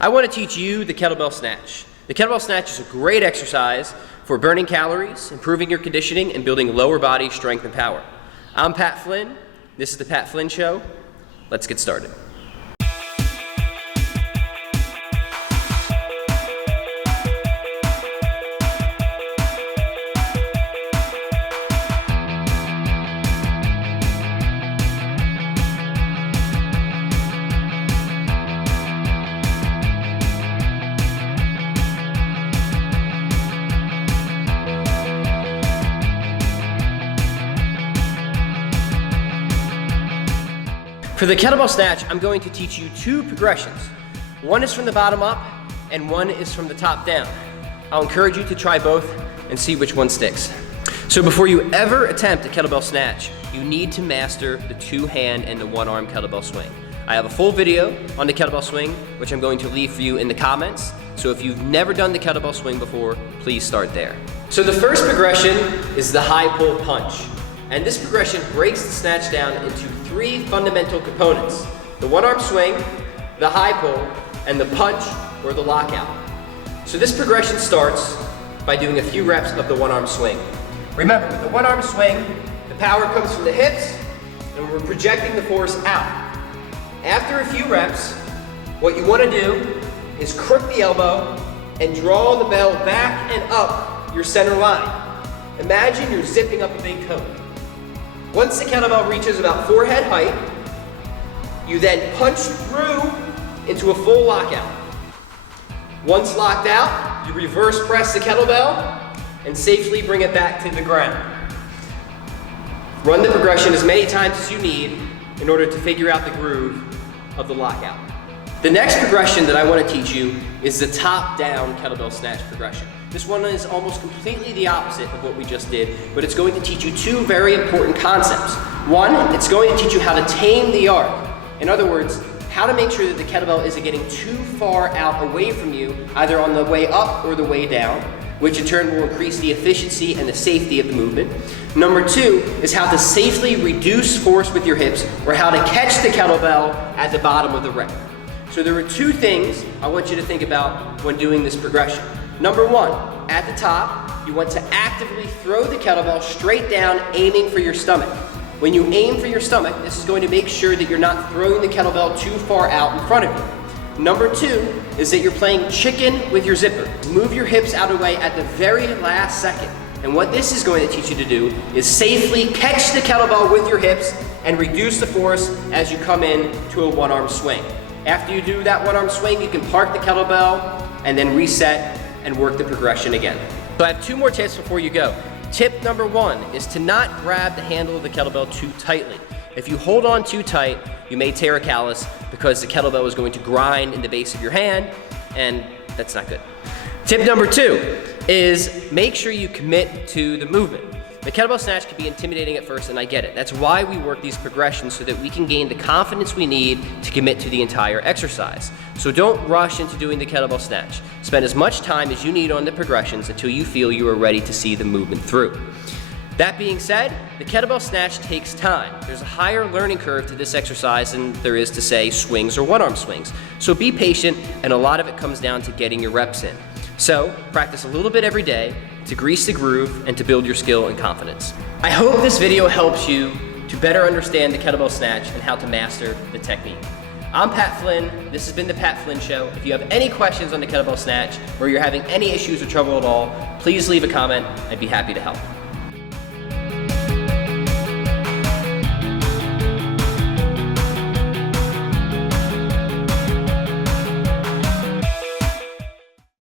I want to teach you the kettlebell snatch. The kettlebell snatch is a great exercise for burning calories, improving your conditioning, and building lower body strength and power. I'm Pat Flynn. This is the Pat Flynn Show. Let's get started. For the kettlebell snatch, I'm going to teach you two progressions. One is from the bottom up, and one is from the top down. I'll encourage you to try both and see which one sticks. So before you ever attempt a kettlebell snatch, you need to master the two-hand and the one-arm kettlebell swing. I have a full video on the kettlebell swing, which I'm going to leave for you in the comments. So if you've never done the kettlebell swing before, please start there. So the first progression is the high pull punch. And this progression breaks the snatch down into three fundamental components: the one-arm swing, the high pull, and the punch or the lockout. So this progression starts by doing a few reps of the one-arm swing. Remember, with the one-arm swing, the power comes from the hips, and we're projecting the force out. After a few reps, what you want to do is crook the elbow and draw the bell back and up your center line. Imagine you're zipping up a big coat. Once the kettlebell reaches about forehead height, you then punch through into a full lockout. Once locked out, you reverse press the kettlebell and safely bring it back to the ground. Run the progression as many times as you need in order to figure out the groove of the lockout. The next progression that I want to teach you is the top-down kettlebell snatch progression. This one is almost completely the opposite of what we just did, but it's going to teach you two very important concepts. One, it's going to teach you how to tame the arc. In other words, how to make sure that the kettlebell isn't getting too far out away from you, either on the way up or the way down, which in turn will increase the efficiency and the safety of the movement. Number two is how to safely reduce force with your hips, or how to catch the kettlebell at the bottom of the rep. So there are two things I want you to think about when doing this progression. Number one, at the top, you want to actively throw the kettlebell straight down, aiming for your stomach. When you aim for your stomach, this is going to make sure that you're not throwing the kettlebell too far out in front of you. Number two is that you're playing chicken with your zipper. Move your hips out of the way at the very last second. And what this is going to teach you to do is safely catch the kettlebell with your hips and reduce the force as you come in to a one-arm swing. After you do that one-arm swing, you can park the kettlebell and then reset and work the progression again. So I have two more tips before you go. Tip number one is to not grab the handle of the kettlebell too tightly. If you hold on too tight, you may tear a callus because the kettlebell is going to grind in the base of your hand, and that's not good. Tip number two is make sure you commit to the movement. The kettlebell snatch can be intimidating at first, and I get it. That's why we work these progressions, so that we can gain the confidence we need to commit to the entire exercise. So don't rush into doing the kettlebell snatch. Spend as much time as you need on the progressions until you feel you are ready to see the movement through. That being said, the kettlebell snatch takes time. There's a higher learning curve to this exercise than there is to, say, swings or one-arm swings. So be patient, and a lot of it comes down to getting your reps in. So practice a little bit every day to grease the groove and to build your skill and confidence. I hope this video helps you to better understand the kettlebell snatch and how to master the technique. I'm Pat Flynn. This has been the Pat Flynn Show. If you have any questions on the kettlebell snatch, or you're having any issues or trouble at all, please leave a comment. I'd be happy to help.